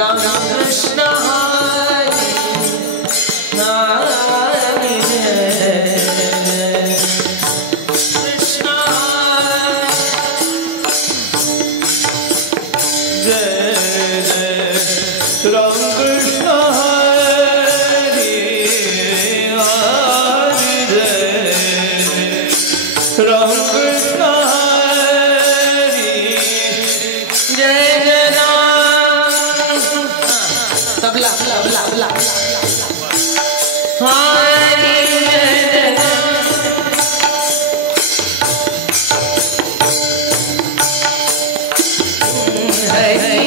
राम कृष्ण हरे हरे कृष्ण जय जय राम कृष्ण हरे हरे जय राम कृष्ण हरे जय जय राम तबला तबला तबला हरे जय जय हरे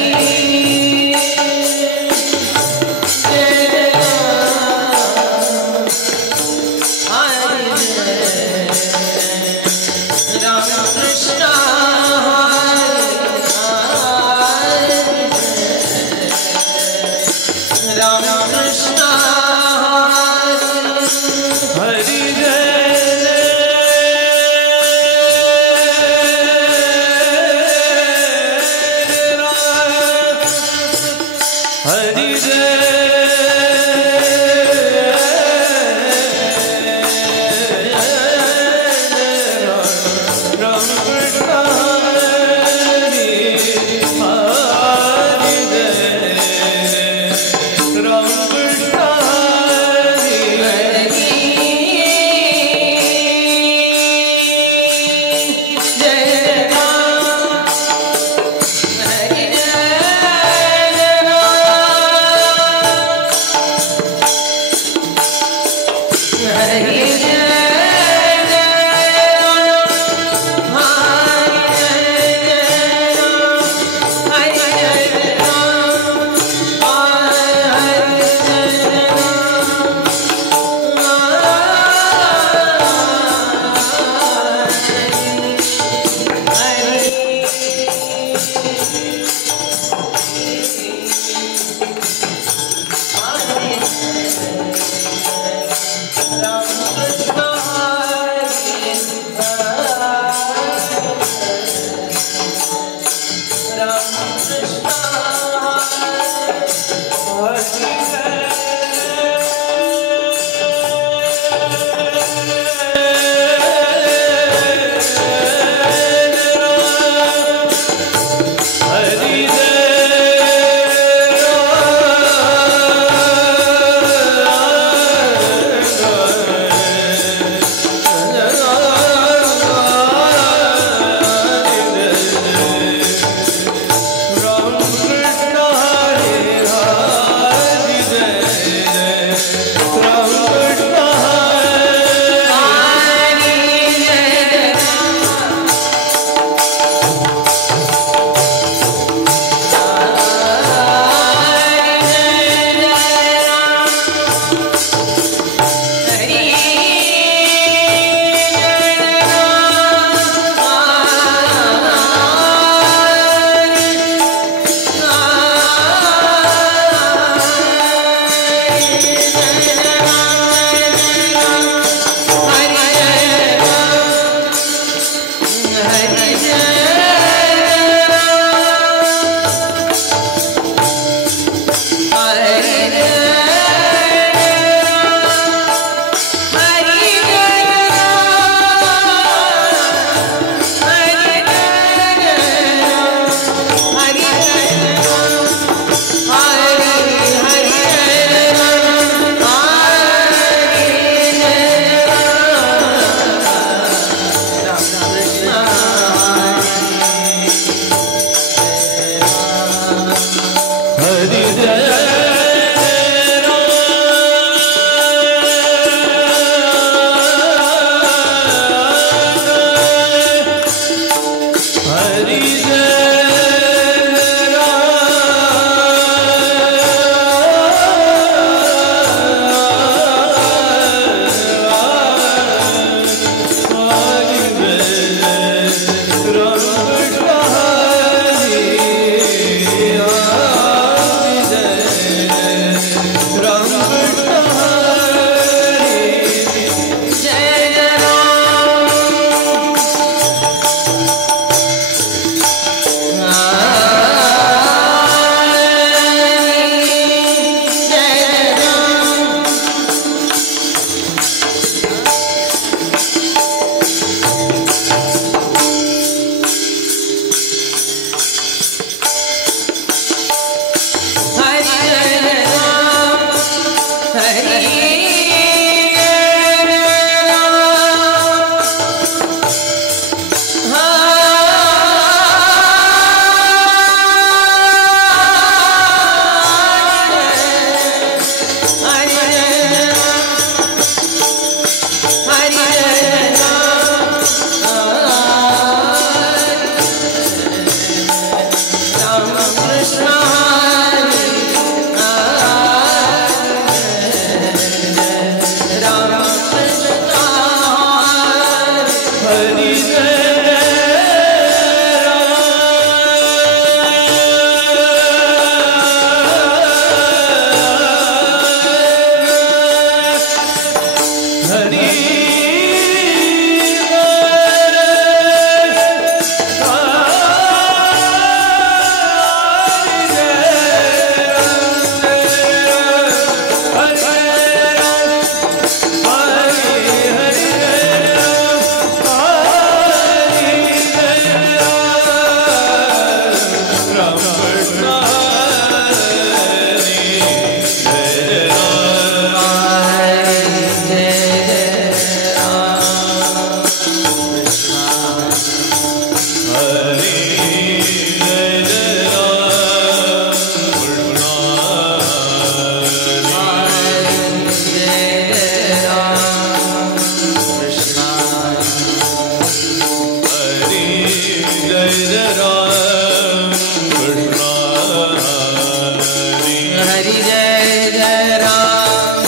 जय जय राम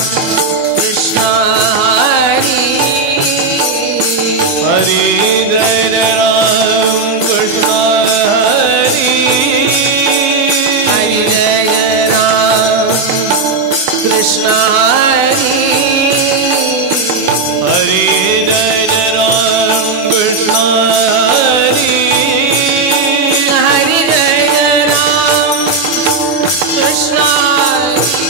कृष्ण हरि हरि जय जय राम कृष्ण हरि हरि जय जय राम कृष्ण हरि हरि जय जय राम कृष्ण हरि हरि जय जय राम कृष्ण हरि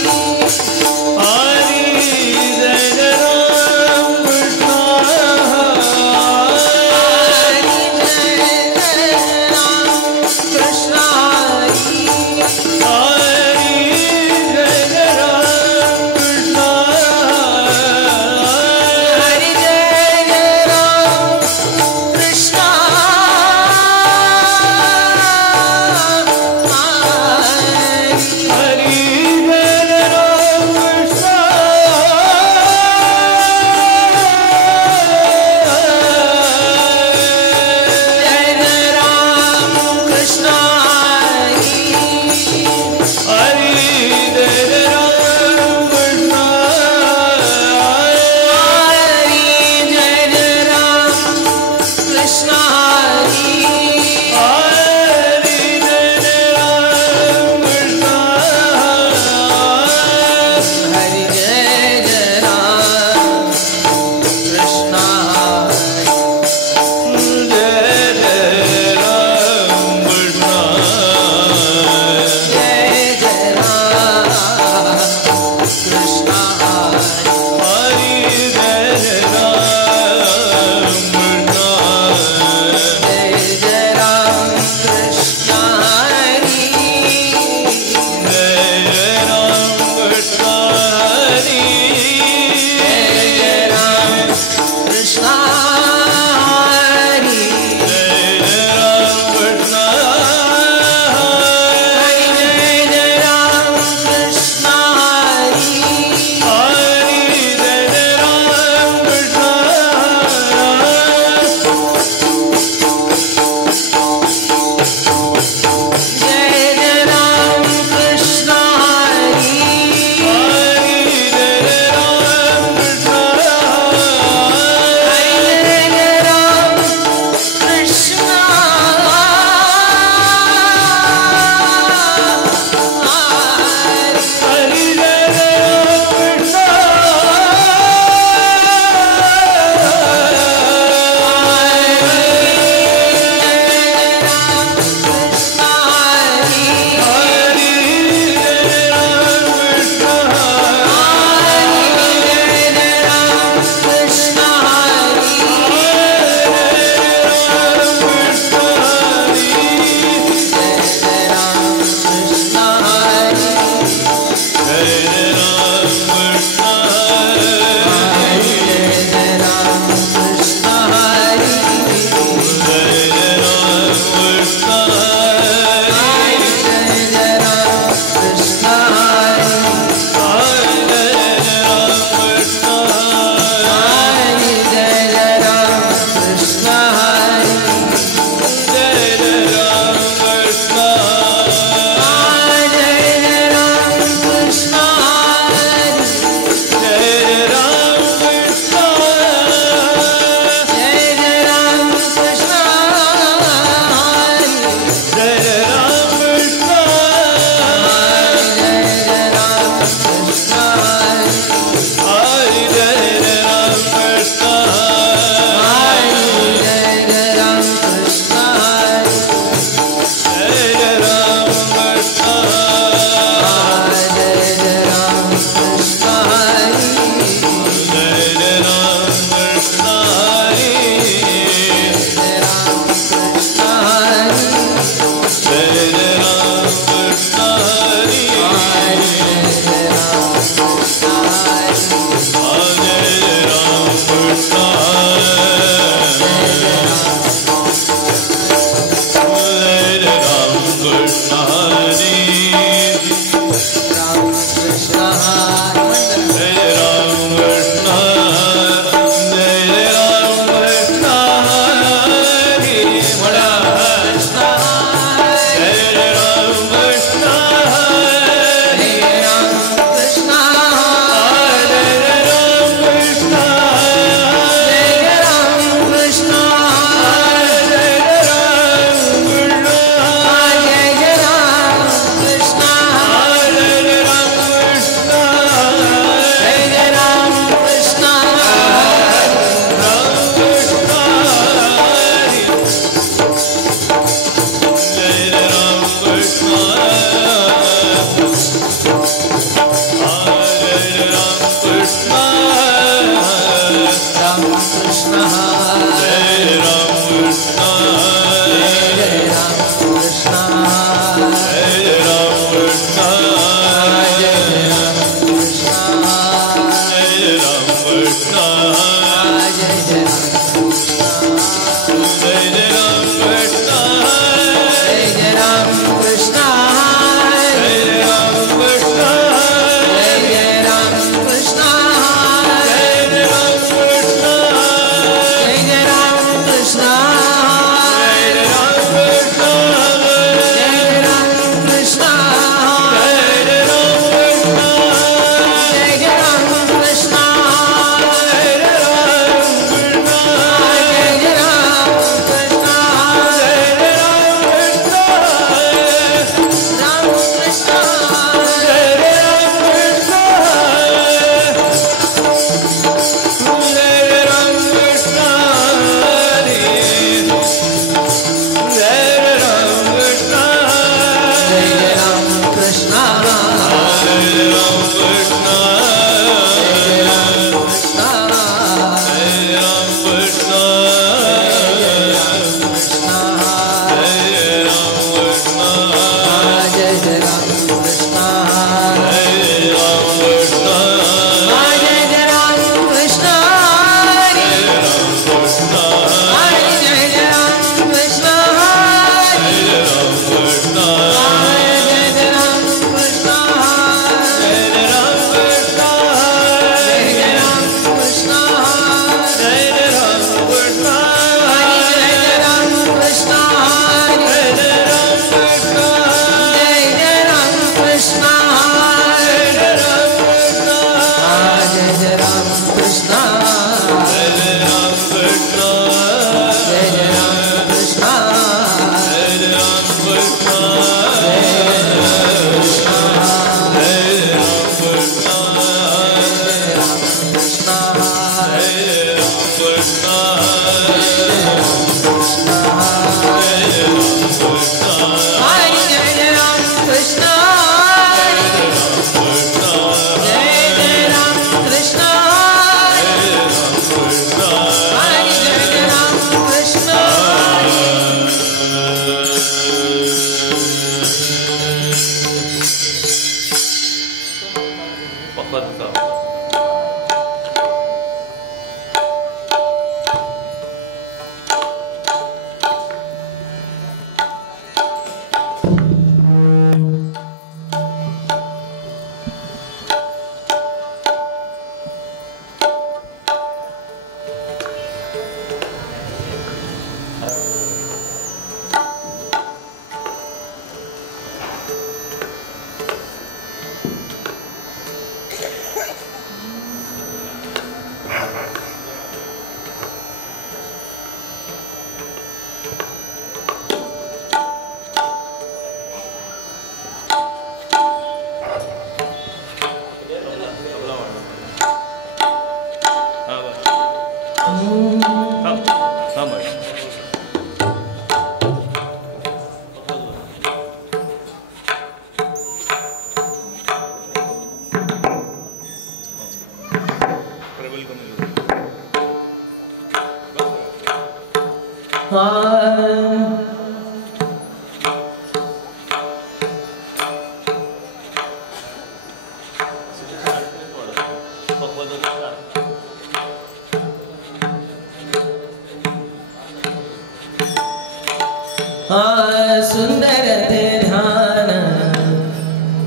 सुंदर ते ध्यान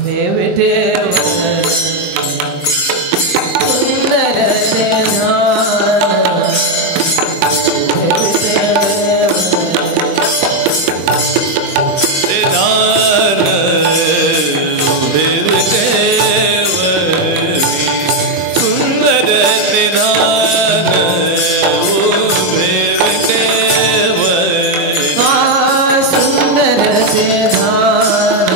देव देव सुंदर ते ध्यान देव सुंदर ते ध्यान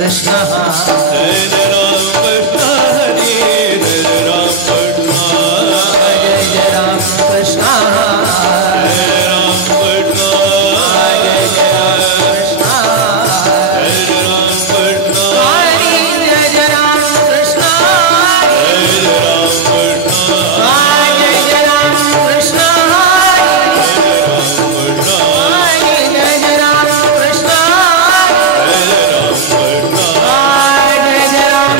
कृष्ण जय राम कृष्ण हरे जय राम कृष्ण जय राम कृष्ण जय राम कृष्ण जय राम कृष्ण जय राम कृष्ण हरि जय राम कृष्ण जय राम कृष्ण जय राम कृष्ण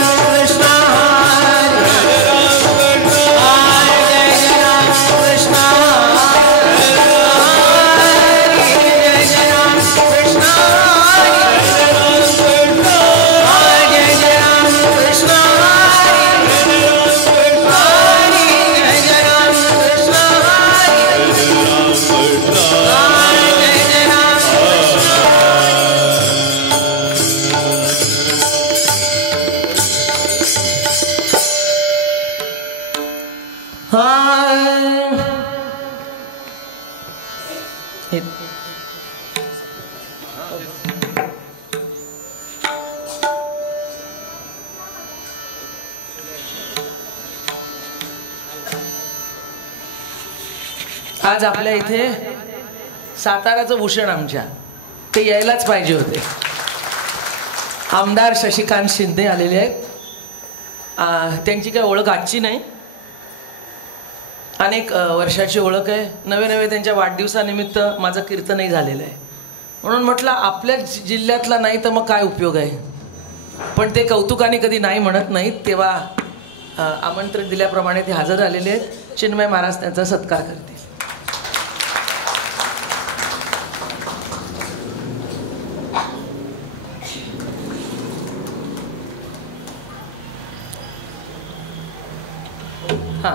आज आपल्या इथे साताराचं भूषण आमच्या ते यायलाच पाहिजे होते. आमदार शशिकांत शिंदे आलेले आहेत. त्यांची काही ओळख आजची नाही, अनेक वर्षाची ओळख आहे. नवे नवे त्यांच्या वाढदिवसानिमित्त माझं कीर्तनही झालेलं आहे. म्हणून म्हटलं आपल्या जिल्ह्यातला नाही तर मग काय उपयोग आहे. पण ते कौतुकाने कधी नाही म्हणत नाहीत. तेव्हा आमंत्रण दिल्याप्रमाणे ते हजर आलेले आहेत. चिन्मय महाराज त्यांचा सत्कार करतील. हां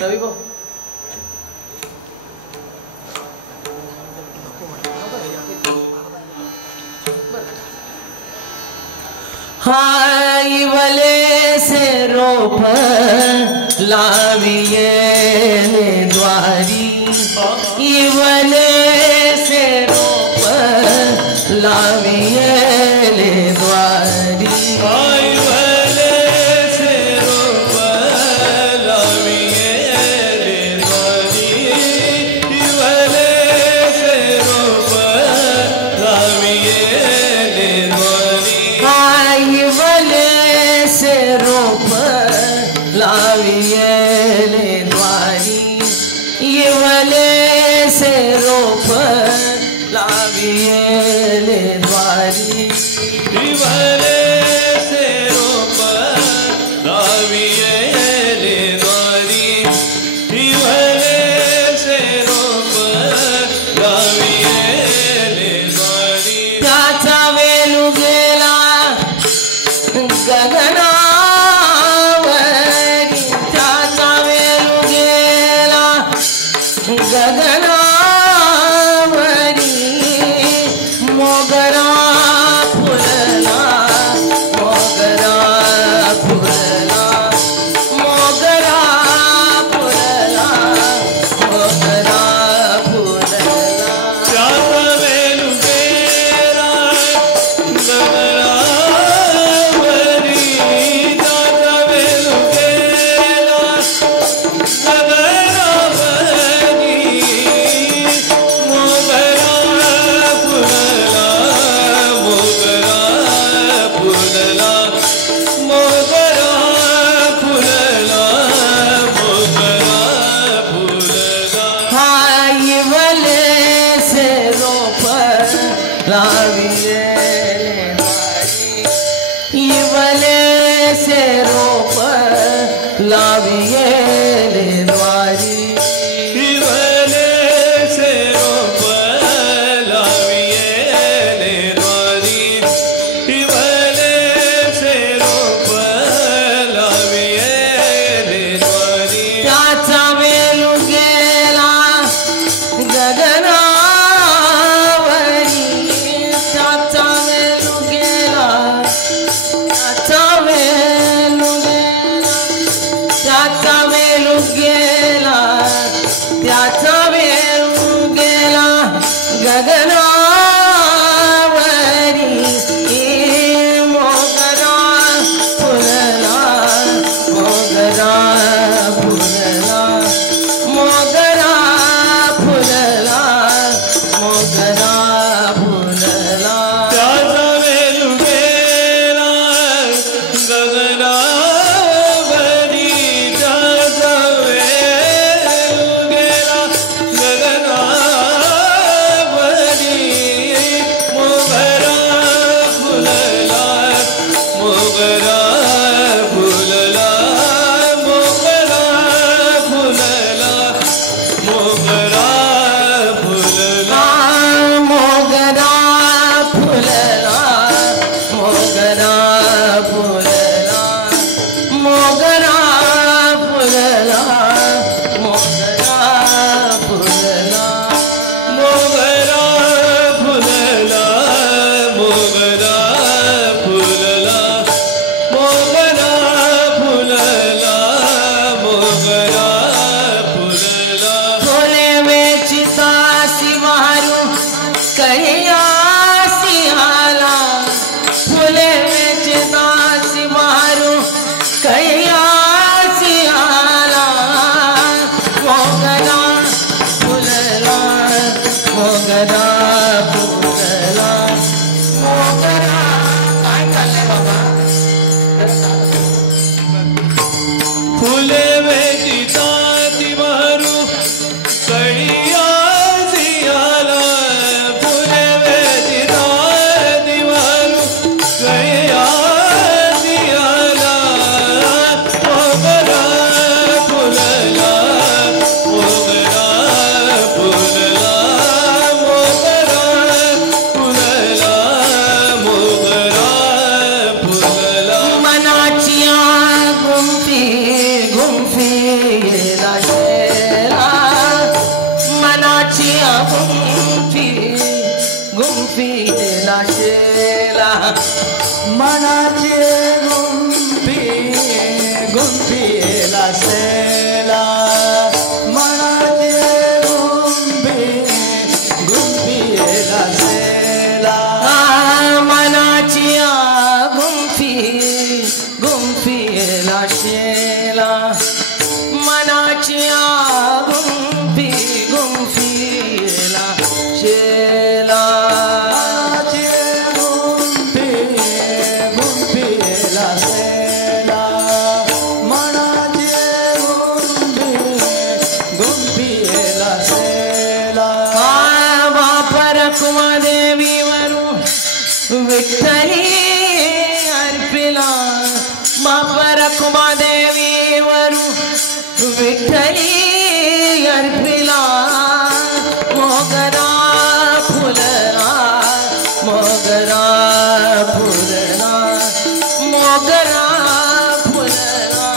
रवी भाऊ हाय वले से रोप लाविये द्वारी इवले से रोप लाविये द्वारी That's गुंफीला शेला मनाचे गुंफीला शेला मनाचे गुंफीला शेला मनाची गुंफीला शेला मनाची गुंफीला शेला गुंफीला शेला मनाचे गुंफीला शेला बापर कुमादेवीवरून विठ्ठली अर्पिला बापर कुमादेवीवरून विठ्ठली अर्पिला मोगरा फुलला मोगरा फुलला मोगरा फुलला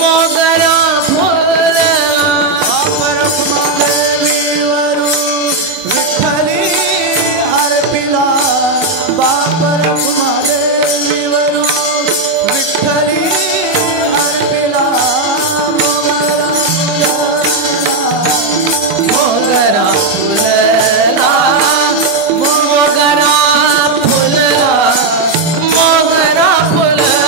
मोगरा फुलला बापर कुमादेवीवरून विठ्ठली अर्पिला बापर कुमादेवीवरून विठ्ठली अर्पिला मोगरा फुलला मोगरा फुलला मोगरा फुलला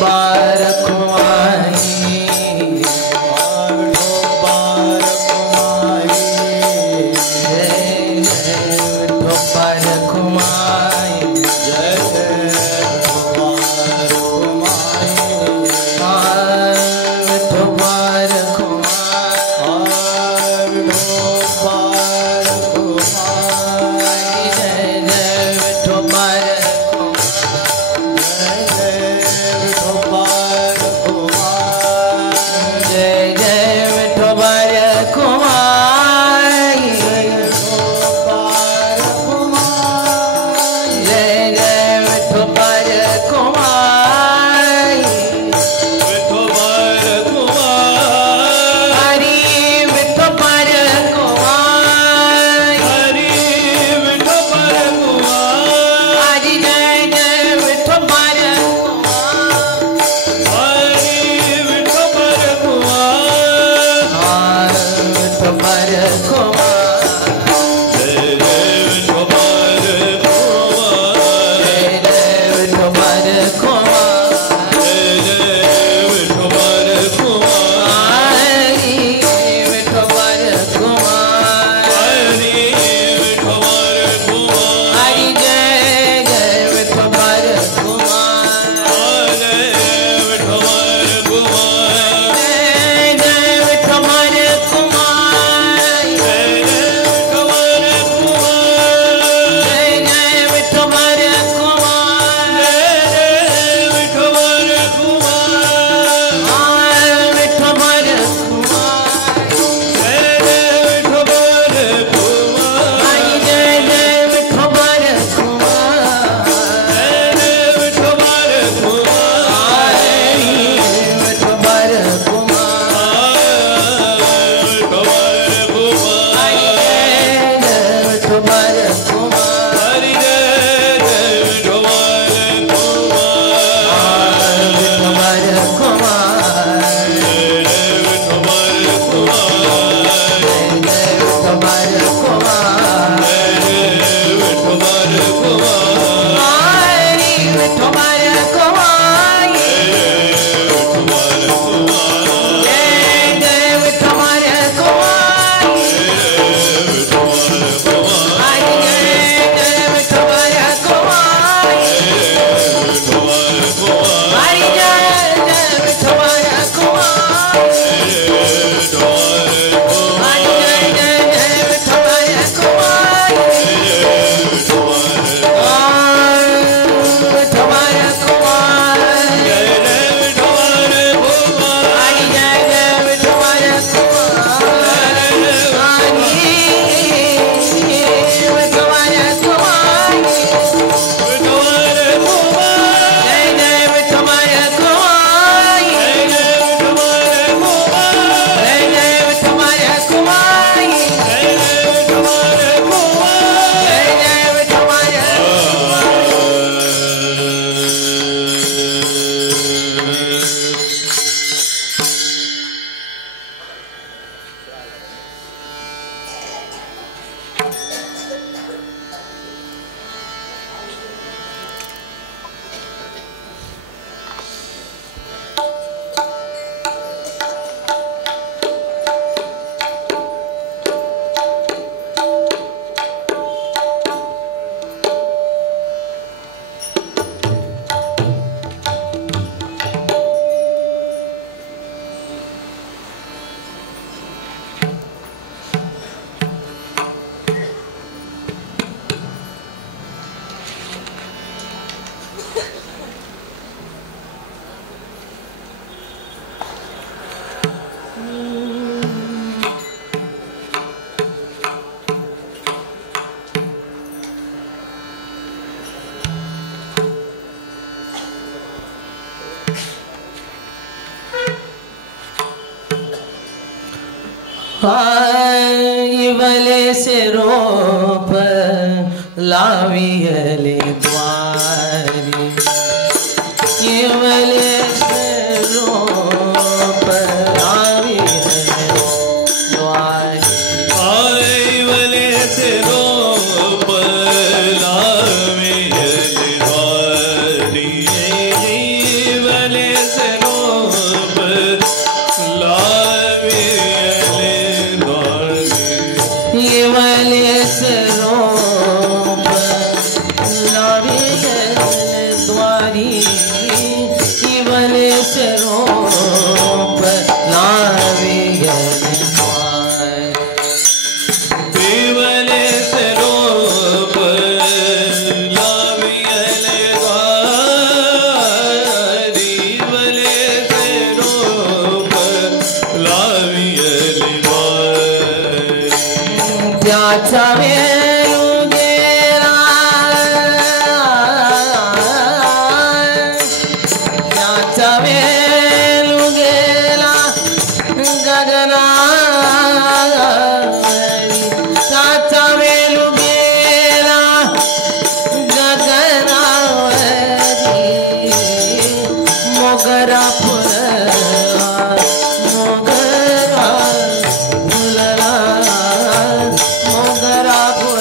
बारक माई बारक माई जय जय बारक माई जय बारक बारक माई बारक माई जय जय बारक जय जय बारक माई जय जय बारक माई हरी विठो बारक माई हरी जय जय विठो बारक माई विठो बारक जय जय विठो बारक हरी विठो बारक हरी जय जय विठो बारक जय जय विठो बारक इवले से रोप लावियले द्वारी इवले से रोप लावियले द्वारी आईवले से रोप लावियले द्वारी आईवले से रोप लावियले द्वारी इवले से रोप लावियले द्वारी इवले से रोप लावियले द्वारी देवले से रोप लावियले द्वारी देवले से रोप लावियले द्वारी त्याचा वेलू गेला त्याचा वेलू गेला गगनावरी त्याचा वेलू गेला गगनावरी मोगरा फुलला मोगरा फुलला मोगरा फुलला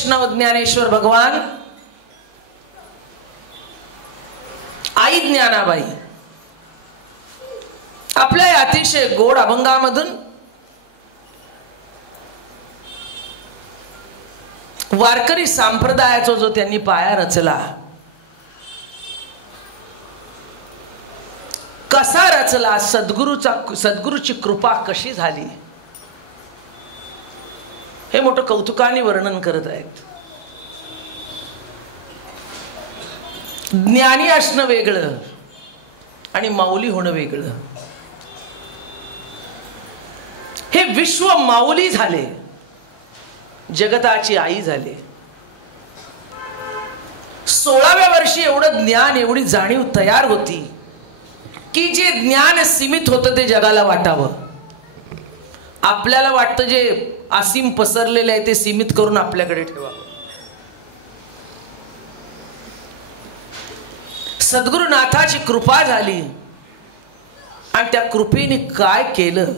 वैष्णव ज्ञानेश्वर भगवान, आई ज्ञानाबाई आपल्या या अतिशय गोड अभंगामधून वारकरी संप्रदायाचा जो त्यांनी पाया रचला, कसा रचला, सद्गुरूची कृपा कशी झाली, हे मोठं कौतुकाने वर्णन करत आहेत. ज्ञानी असणं वेगळं आणि माऊली होणं वेगळं. हे विश्व माऊली झाले, जगताची आई झाले. 16व्या वर्षी एवढं ज्ञान, एवढी जाणीव तयार होती की जे ज्ञान सीमित होतं ते जगाला वाटावं. आपल्याला वाटतं जे असीम पसरलेले आहे ते सीमित करून आपल्याकडे ठेवावं. सद्गुरुनाथाची कृपा झाली आणि त्या कृपेने काय केलं,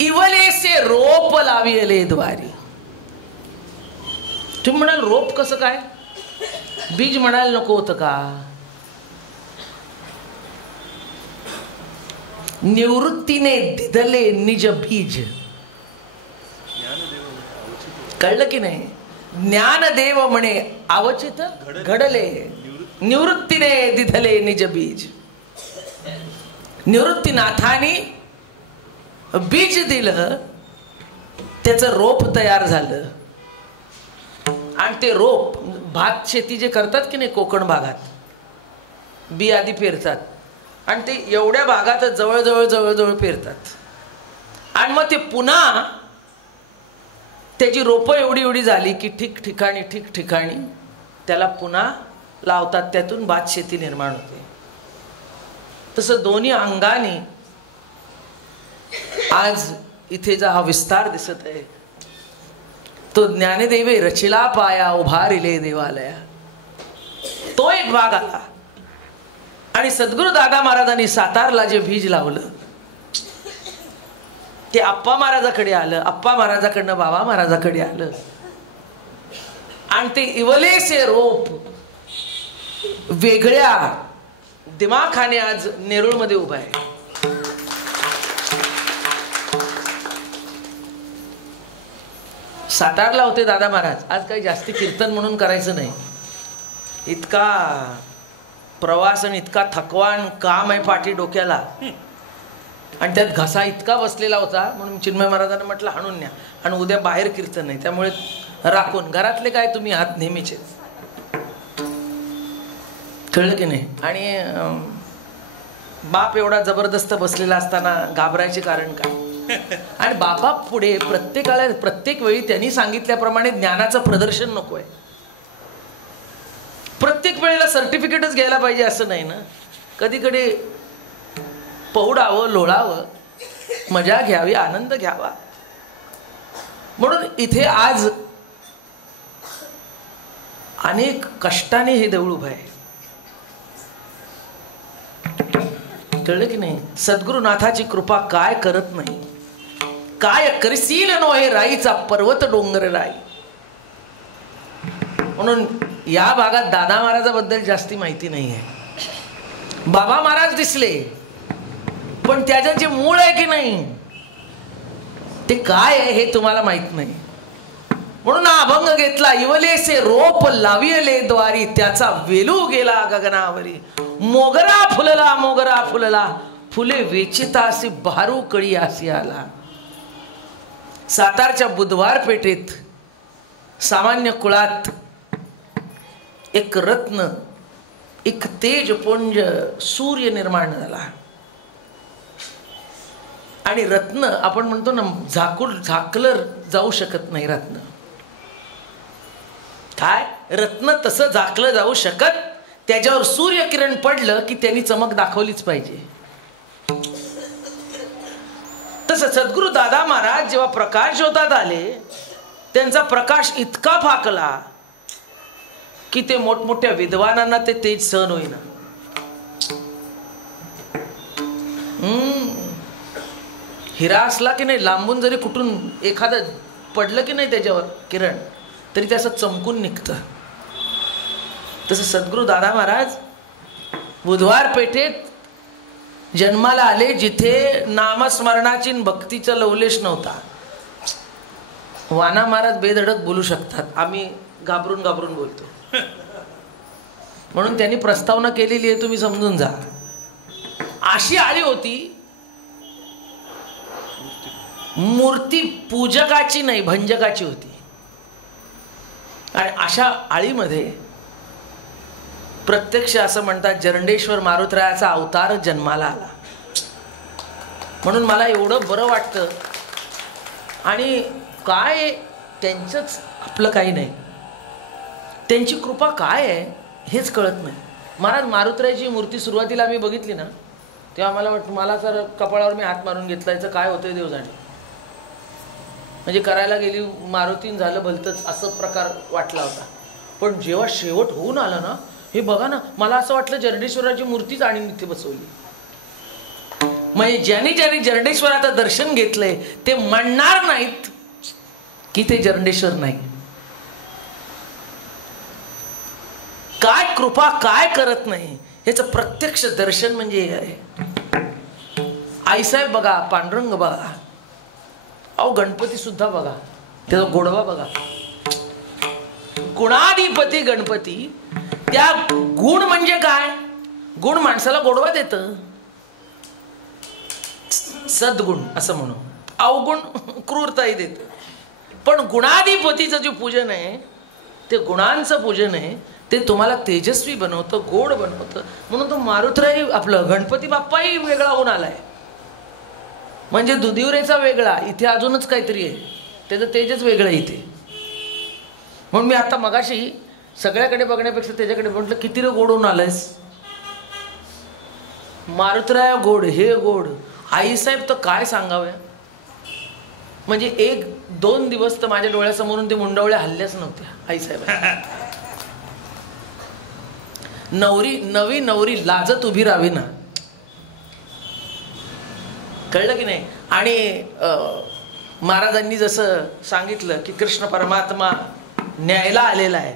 इवलेसे रोप लाविले द्वारी. तुम्ही म्हणाल रोप कसं काय, बीज म्हणायला नको होतं का? निवृत्तीने दिदले निज बीज. कळलं की नाही? ज्ञानदेव म्हणे अवचित घडले, निवृत्तीने दिदले निज बीज. निवृत्तीनाथाने बीज दिलं, त्याचं रोप तयार झालं. आणि ते रोप, भात शेती जे करतात की नाही कोकण भागात, बी आधी पेरतात आणि ते एवढ्या भागात जवळ पेरतात आणि मग ते पुन्हा त्याची रोपं एवढी झाली की ठिकठिकाणी त्याला पुन्हा लावतात, त्यातून भात शेती निर्माण होते. तसं दोन्ही अंगाने आज इथे जो हा विस्तार दिसत आहे तो ज्ञानदेवे रचिला पाया उभारिले देवालया, तो एक भाग आला. आणि सद्गुरु दादा महाराजांनी सातारला जे बीज लावलं ते आप्पा महाराजाकडे आलं, आप्पा महाराजाकडनं बाबा महाराजाकडे आलं आणि ते इवलेसे रोप वेगळ्या दिमाखाने आज नेरूळमध्ये उभा आहे. सातारला होते दादा महाराज. आज काही जास्ती कीर्तन म्हणून करायचं नाही, इतका प्रवास आणि इतका थकवान काम आहे पाठी डोक्याला आणि त्यात घसा इतका बसलेला होता म्हणून चिन्मय महाराजांना म्हटलं हाणून न्या. आणि उद्या बाहेर कीर्तन नाही, त्यामुळे राखून घरातले काय तुम्ही हात नेहमीचे. कळलं की नाही? आणि बाप एवढा जबरदस्त बसलेला असताना घाबरायचे कारण काय? आणि बापा पुढे प्रत्येक वेळी त्यांनी सांगितल्याप्रमाणे ज्ञानाचं प्रदर्शन नको आहे. प्रत्येक वेळेला सर्टिफिकेटच घ्यायला पाहिजे असं नाही ना. कधी कधी पौडावं, लोळावं, मजा घ्यावी, आनंद घ्यावा. म्हणून इथे आज अनेक कष्टाने हे देऊळ उभं आहे. कळलं की नाही? सद्गुरुनाथाची कृपा काय करत नाही, काय करशील नो हे राईचा पर्वत डोंगर राई. म्हणून या भागात दादा महाराजाबद्दल जास्ती माहिती नाही आहे. बाबा महाराज दिसले पण त्याचं जे मूळ आहे की नाही ते काय आहे हे तुम्हाला माहित नाही. म्हणून अभंग घेतला, इवलेसे रोप लाविले द्वारी, त्याचा वेलू गेला गगनावरी. मोगरा फुलला, फुले वेचितासी बहरू कळी असी आला. सातारच्या बुधवार पेठेत सामान्य कुळात एक रत्न, एक तेजपुंज सूर्य निर्माण झाला. आणि रत्न आपण म्हणतो ना, झाकलं जाऊ शकत नाही रत्न. काय रत्न तसं झाकलं जाऊ शकत, त्याच्यावर सूर्यकिरण पडलं की त्यांनी चमक दाखवलीच पाहिजे. तसं सद्गुरु दादा महाराज जेव्हा प्रकाश ज्योतात आले, त्यांचा प्रकाश इतका फाकला की ते मोठमोठ्या विद्वानांना ते तेज सहन होईना. हिरा असला की नाही, लांबून जरी कुठून एखादं पडलं की नाही त्याच्यावर किरण, तरी ते असं चमकून निघतं. तसं सद्गुरू दादा महाराज बुधवार पेठेत जन्माला आले, जिथे नामस्मरणाची भक्तीचा लवलेश नव्हता. वाना महाराज बेधडक बोलू शकतात, आम्ही घाबरून घाबरून बोलतो. म्हणून त्यांनी प्रस्तावना केलेली आहे, तुम्ही समजून जा. अशी आळी होती, मूर्ती पूजकाची नाही भंजकाची होती. आणि अशा आळीमध्ये प्रत्यक्ष असं म्हणतात जरंडेश्वर मारुतरायाचा अवतार जन्माला आला. म्हणून मला एवढं बरं वाटतं. आणि काय त्यांचंच आपलं काही नाही, त्यांची कृपा काय आहे हेच कळत नाही. महाराज मारुतरायाची मूर्ती सुरुवातीला आम्ही बघितली ना, तेव्हा मला वाटतं, मला सर कपाळावर मी हात मारून घेतला, याचं काय होतंय देव जाणे. म्हणजे करायला गेली मारुतीन झालं भलतंच असं प्रकार वाटला होता. पण जेव्हा शेवट होऊन आला ना, हे बघा ना, मला असं वाटलं जरंडेश्वराची मूर्तीच आणि इथे बसवली. म्हणजे ज्यांनी ज्यांनी जरंडेश्वराचं दर्शन घेतलंय ते म्हणणार नाहीत की ते जरंडेश्वर नाही. काय कृपा काय करत नाही याचं प्रत्यक्ष दर्शन म्हणजे हे आहे. आईसाहेब बघा, पांडुरंग बघा, अहो गणपती सुद्धा बघा, त्याचा गोडवा बघा. गुणाधिपती गणपती, त्या गुण म्हणजे काय? गुण माणसाला गोडवा देतं, सद्गुण असं म्हणू, अवगुण क्रूरताही देतं. पण गुणाधिपतीचं जे पूजन आहे ते गुणांचं पूजन आहे, ते तुम्हाला तेजस्वी बनवतं, गोड बनवतं. म्हणून तो मारुतराय आपलं गणपती बाप्पाही वेगळा होऊन आलाय. म्हणजे दुधिवरेचा वेगळा, इथे अजूनच काहीतरी आहे, त्याचं तेजच वेगळं इथे. म्हणून मी आता मगाशी सगळ्याकडे बघण्यापेक्षा त्याच्याकडे म्हटलं, किती रे गोड होऊन आलायस. मारुतराय गोड, हे गोड. आईसाहेब तर काय सांगाव्या. म्हणजे 1-2 दिवस तर माझ्या डोळ्यासमोरून ते मुंडावळ्या हल्ल्याच नव्हत्या आईसाहेब. नवी नवरी लाजत उभी राहावी ना, कळलं की नाही. आणि महाराजांनी जसं सांगितलं की कृष्ण परमात्मा न्यायला आलेला आहे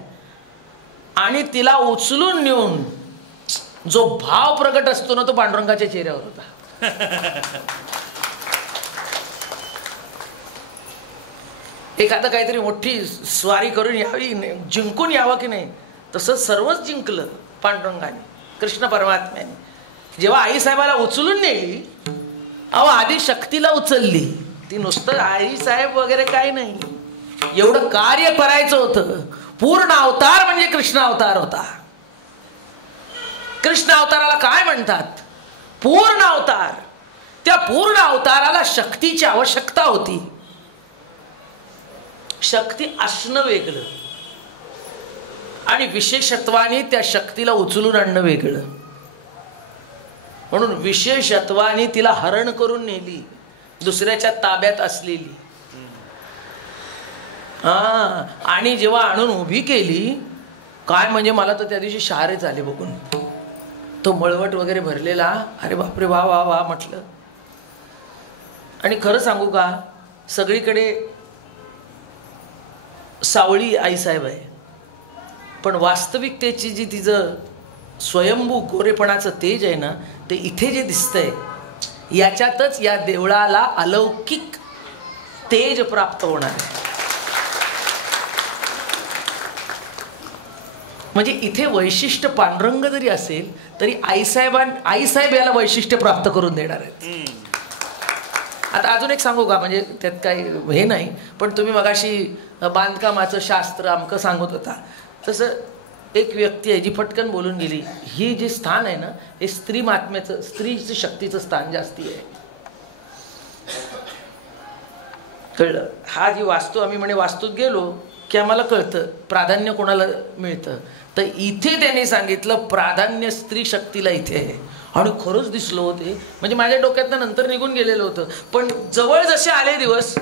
आणि तिला उचलून नेऊन जो भाव प्रकट असतो ना, तो पांडुरंगाच्या चेहऱ्यावर होता. एखादा काहीतरी मोठी स्वारी करून यावी, जिंकून यावं की नाही, तसं सर्वच जिंकलं पांडुरंगाने, कृष्ण परमात्म्याने. जेव्हा आईसाहेबाला उचलून नेली, अहो आधी शक्तीला उचलली, ती नुसतं आईसाहेब वगैरे काही नाही, एवढं कार्य करायचं होतं. पूर्ण अवतार म्हणजे कृष्ण अवतार होता. कृष्ण अवताराला काय म्हणतात? पूर्ण अवतार. त्या पूर्ण अवताराला शक्तीची आवश्यकता होती. शक्ती असणं वेगळं आणि विशेषत्वाने त्या शक्तीला उचलून आणणं वेगळं. म्हणून विशेषत्वाने तिला हरण करून नेली, दुसऱ्याच्या ताब्यात असलेली. आणि जेव्हा आणून उभी केली, काय म्हणजे मला तर त्या दिवशी शहारेच आले बघून. तो मळवट वगैरे भरलेला, अरे बापरे, वा वा वा म्हटलं. आणि खरं सांगू का, सगळीकडे सावळी आईसाहेब आहे, पण वास्तविकतेची जी तिचं स्वयंभू गोरेपणाचं तेज आहे ना, ते इथे जे दिसतंय याच्यातच या देवळाला अलौकिक तेज प्राप्त होणार आहे. म्हणजे इथे वैशिष्ट्य पांडुरंग जरी असेल तरी आईसाहेब याला वैशिष्ट्य प्राप्त करून देणार आहेत. आता अजून एक सांगू का, म्हणजे त्यात काही हे नाही, पण तुम्ही मगाशी बांधकामाचं शास्त्र अमकं सांगत होता, तसं एक व्यक्ती आहे जी पटकन बोलून गेली. ही जे स्थान आहे ना, हे स्त्री महात्म्याचं, स्त्रीचं शक्तीचं स्थान जास्ती आहे. कळलं? हा जी वास्तू, आम्ही म्हणे वास्तूत गेलो की आम्हाला कळतं प्राधान्य कोणाला मिळतं. तर इथे त्यांनी सांगितलं प्राधान्य स्त्री शक्तीला इथे आहे. आणि खरंच दिसलं होते, म्हणजे माझ्या डोक्यातनं नंतर निघून गेलेलं होतं, पण जवळ जसे आले दिवस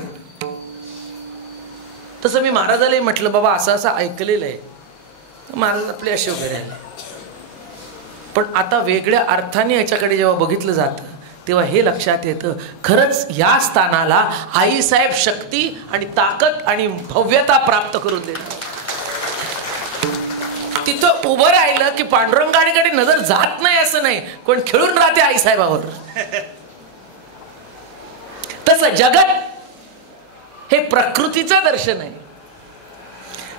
तसं मी महाराजालाही म्हटलं, बाबा असं असं ऐकलेलं आहे. महाराज आपले असे वगैरे आले. पण आता वेगळ्या अर्थाने याच्याकडे जेव्हा बघितलं जातं तेव्हा हे लक्षात येतं, खरंच या स्थानाला आईसाहेब शक्ती आणि ताकद आणि भव्यता प्राप्त करून देणार. उभं राहिलं की पांडुरंगाकडे नजर जात नाही असं नाही, पण खेळून राहते आईसाहेबावर. तसं जगत हे प्रकृतीचं दर्शन आहे,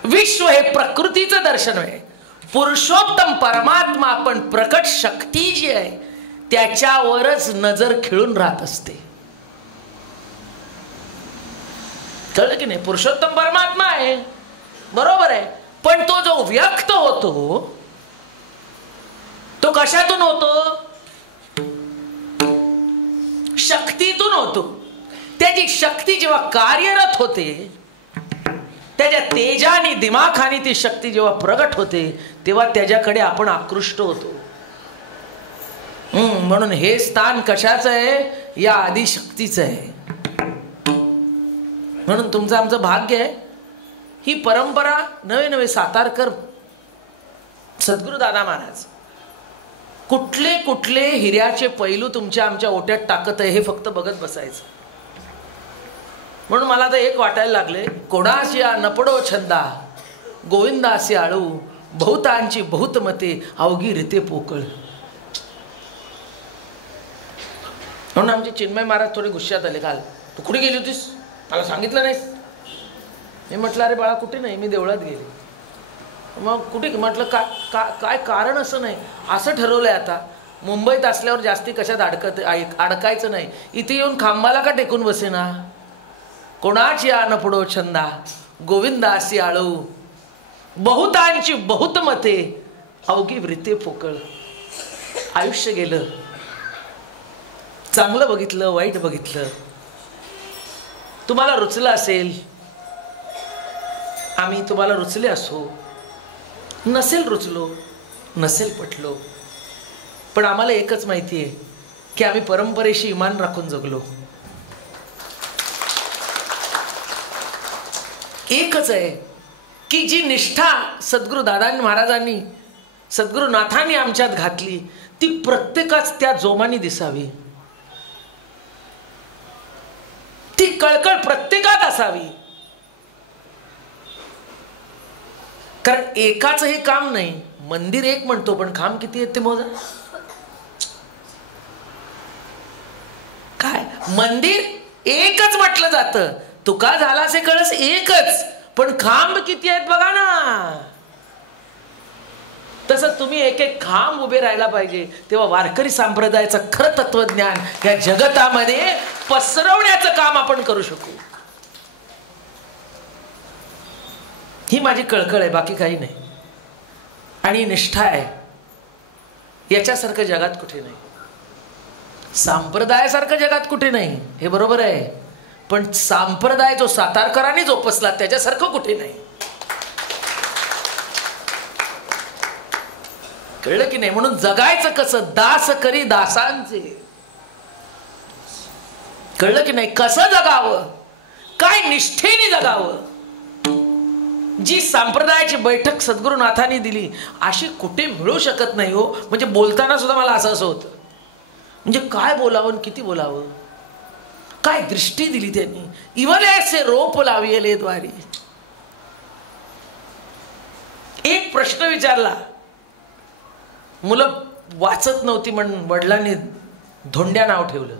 विश्व हे प्रकृतीचं दर्शन आहे. पुरुषोत्तम परमात्मा आपण प्रकट शक्ती जी आहे त्याच्यावरच नजर खिळून राहत असते. कळलं की नाही? पुरुषोत्तम परमात्मा आहे, बरोबर आहे, पण तो जो व्यक्त होतो तो कशातून होतो? शक्तीतून होतो. त्याची शक्ती जेव्हा कार्यरत होते, त्याच्या तेजाने दिमाखाने ती शक्ती जेव्हा प्रगट होते तेव्हा त्याच्याकडे आपण आकृष्ट होतो. म्हणून हे स्थान कशाचं आहे? या आदिशक्तीचं आहे. म्हणून तुमचं आमचं भाग्य आहे. ही परंपरा नवे नवे सातारकर सद्गुरू दादा महाराज कुठले कुठले हिऱ्याचे पैलू तुमच्या आमच्या ओट्यात टाकत आहे हे फक्त बघत बसायचं. म्हणून मला तर एक वाटायला लागले, कोणाशी नपडो छंदा गोविंदासी आळू बहुतांची बहुत मते अवघी रीते पोकळ. म्हणून आमचे चिन्मय महाराज थोडे गुस्स्यात आले. काल तू कुठे गेली होतीस, मला सांगितलं नाहीस? मी म्हटलं अरे बाळा कुठे नाही, मी देवळात गेले. मग कुठे म्हटलं काय कारण? असं नाही, असं ठरवलंय आता मुंबईत असल्यावर जास्ती कशात अडकायचं नाही, इथे येऊन खांबाला का टेकून बसे ना. कोणाची नपडो छंदा गोविंदासी आळू बहुतांची बहुत मते अवघी वृत्ते पोकळ. आयुष्य गेलं, चांगलं बघितलं, वाईट बघितलं. तुम्हाला रुचलं असेल, आम्ही तुम्हाला रुचले असो, नसेल रुचलो, नसेल पटलो, पण आम्हाला एकच माहिती आहे की आम्ही परंपरेशी इमान राखून जगलो. एकच आहे की जी निष्ठा सद्गुरू दादांनी महाराजांनी सद्गुरुनाथांनी आमच्यात घातली ती प्रत्येकाच त्या जोमाने दिसावी, ती कळकळ प्रत्येकात असावी. कारण एकाच हे काम नाही. मंदिर एक म्हणतो पण खांब किती आहेत ते मोजा. काय मंदिर एकच म्हटलं जातं, तुका झाला असे कळस एकच, पण खांब किती आहेत बघा ना. तसं तुम्ही एक एक खांब उभे राहायला पाहिजे, तेव्हा वारकरी संप्रदायाचं खरं तत्वज्ञान या जगतामध्ये पसरवण्याचं काम आपण करू शकू. ही माझी कळकळ आहे, बाकी काही नाही. आणि निष्ठा आहे, याच्यासारखं जगात कुठे नाही, संप्रदायासारखं जगात कुठे नाही, हे बरोबर आहे. पण संप्रदाय जो सातारकरांनी जोपासला त्याच्यासारखं कुठे नाही. कळलं की नाही? म्हणून जगायचं कसं? दास करी दासांचे. कळलं की नाही? कसं जगावं, काय निष्ठेने जगावं. जी संप्रदायाची बैठक सद्गुरुनाथांनी दिली अशी कुठे मिळू शकत नाही हो. म्हणजे बोलताना सुद्धा मला असं होतं, म्हणजे काय बोलावं, किती बोलावं, काय दृष्टी दिली त्यांनी. इवलेसे रोप लाविले द्वारी. एक प्रश्न विचारला, मुलं वाचत नव्हती म्हणून वडिलांनी धोंड्या नाव ठेवलं.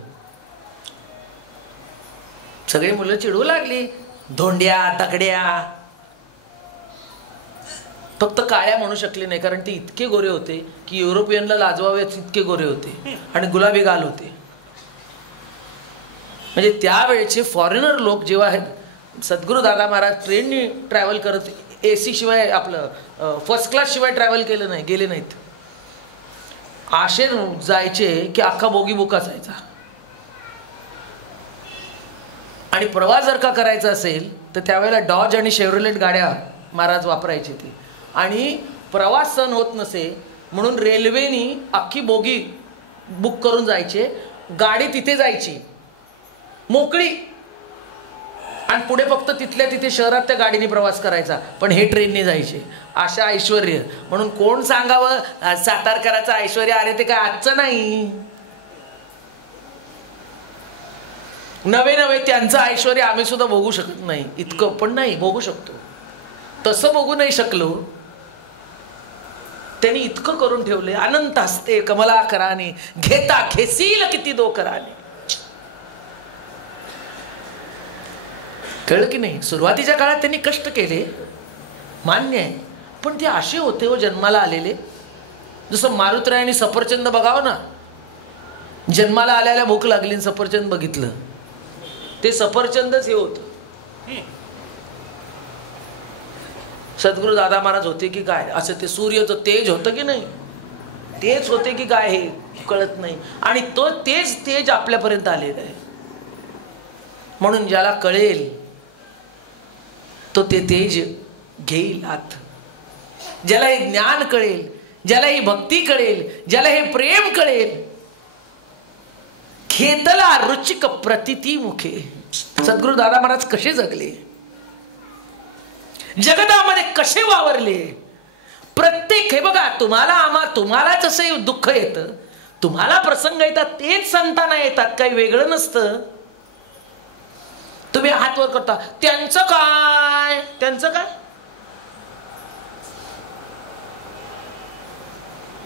सगळी मुलं चिडू लागली, धोंड्या दगड्या. फक्त काळ्या म्हणू शकले नाही, कारण ते इतके गोरे होते की युरोपियनला लाजवावेच इतके गोरे होते आणि गुलाबी गाल होते. म्हणजे त्यावेळेचे फॉरेनर लोक जेव्हा सद्गुरू दादा महाराज ट्रेननी ट्रॅव्हल करत, AC शिवाय आपलं फर्स्ट क्लास शिवाय ट्रॅव्हल केलं नाही, गेले नाहीत. असे जायचे की अख्खा बोगी बुक असायचा. आणि प्रवास जर का करायचा असेल तर त्यावेळेला डॉज आणि शेव्हरोलेट गाड्या महाराज वापरायचे ते. आणि प्रवास सहन होत नसे म्हणून रेल्वेनी अख्खी बोगी बुक करून जायचे. गाडी तिथे जायची मोकळी आणि पुढे फक्त तिथल्या तिथे शहरात त्या गाडीने प्रवास करायचा, पण हे ट्रेनने जायचे. अशा ऐश्वर्य. म्हणून कोण सांगावं सातारकराचं ऐश्वर्य, अरे ते काय आजचं नाही. नवे नवे त्यांचं ऐश्वर्य आम्ही सुद्धा बघू शकत नाही, इतकं पण नाही, बघू शकतो. तसं बघू नाही शकलो त्यांनी इतकं करून ठेवले. अनंत हस्ते कमला कराने, घेता घेसील किती दो कराने. कळलं की नाही? सुरुवातीच्या काळात त्यांनी कष्ट केले, मान्य आहे, पण ते असे होते हो जन्माला आलेले. जसं मारुतरायांनी सफरचंद बघावं ना, जन्माला आल्याला भूक लागली, सफरचंद बघितलं, ते सफरचंदच हे होतं. सद्गुरू दादा महाराज होते की काय, असं ते सूर्याचं तेज होतं की नाही, तेच होते की काय हे कळत नाही. आणि तो तेच तेज आपल्यापर्यंत आलेलं आहे. म्हणून ज्याला कळेल तो ते तेज घेईल आत. ज्याला हे ज्ञान कळेल, ज्याला ही भक्ती कळेल, ज्याला हे प्रेम कळेल, खेतला रुचिक प्रतिती मुखे. सद्गुरू दादा महाराज कसे जगले, जगतामध्ये कसे वावरले. प्रत्येक, हे बघा, तुम्हाला जसं दुःख येतं, तुम्हाला प्रसंग येतात, तेच संतांना येतात, काही वेगळं नसतं. तुम्ही हात वर करता, त्यांचं काय, त्यांचं काय,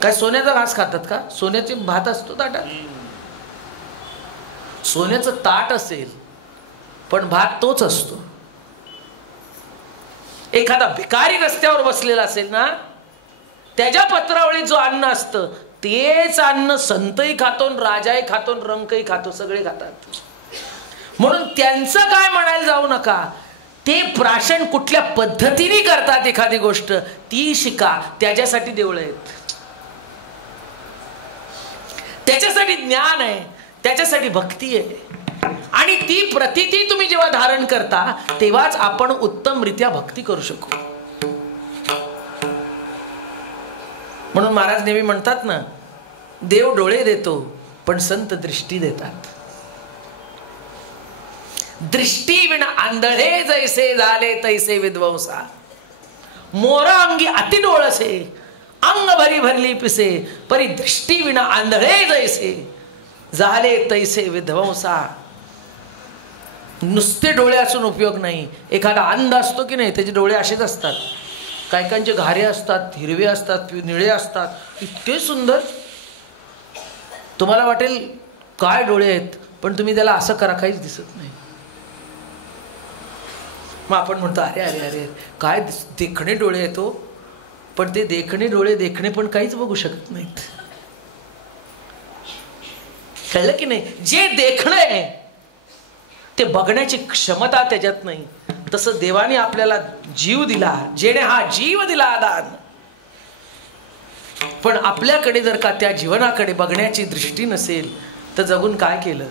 काय सोन्याचा घास खातात का? सोन्याचे भात असतो ताटात, सोन्याचं ताट असेल पण भात तोच असतो. एखादा भिकारी रस्त्यावर बसलेला असेल ना, त्याच्या पत्रावळीत जो अन्न असतं तेच अन्न संतही खातो, राजाही खातो, रंकही खातो, सगळे खातात. म्हणून त्यांचं काय म्हणायला जाऊ नका. ते प्राशन कुठल्या पद्धतीने करतात एखादी गोष्ट ती शिका. त्याच्यासाठी देवळं आहेत, त्याच्यासाठी ज्ञान आहे, त्याच्यासाठी भक्ती आहे. आणि ती प्रतिती तुम्ही जेव्हा धारण करता तेव्हाच आपण उत्तमरित्या भक्ती करू शकू. म्हणून महाराज नेहमी म्हणतात ना, देव डोळे देतो पण संत दृष्टी देतात. दृष्टी विना आंधळे जैसे झाले तैसे विद्वंसा. मोरा अंगी अति डोळसे, अंग भरी भरली पिसे, परी दृष्टी विना आंधळे जैसे झाले तैसे विध्वंसा. नुसते डोळे असून उपयोग नाही. एखादा अंध असतो की नाही, त्याचे डोळे असेच असतात, काही काहींचे घारे असतात, हिरवे असतात, निळे असतात, इतके सुंदर. तुम्हाला वाटेल काय डोळे आहेत, पण तुम्ही त्याला असं करा, काहीच दिसत नाही. मग आपण म्हणतो अरे अरे अरे काय देखणे डोळे येतो, पण ते देखणे डोळे देखणे पण काहीच बघू शकत नाहीत. कळलं की नाही? जे देखणं आहे ते बघण्याची क्षमता त्याच्यात नाही. तसं देवाने आपल्याला जीव दिला, जेणे हा जीव दिला दान, पण आपल्याकडे जर का त्या जीवनाकडे बघण्याची दृष्टी नसेल तर जगून काय केलं.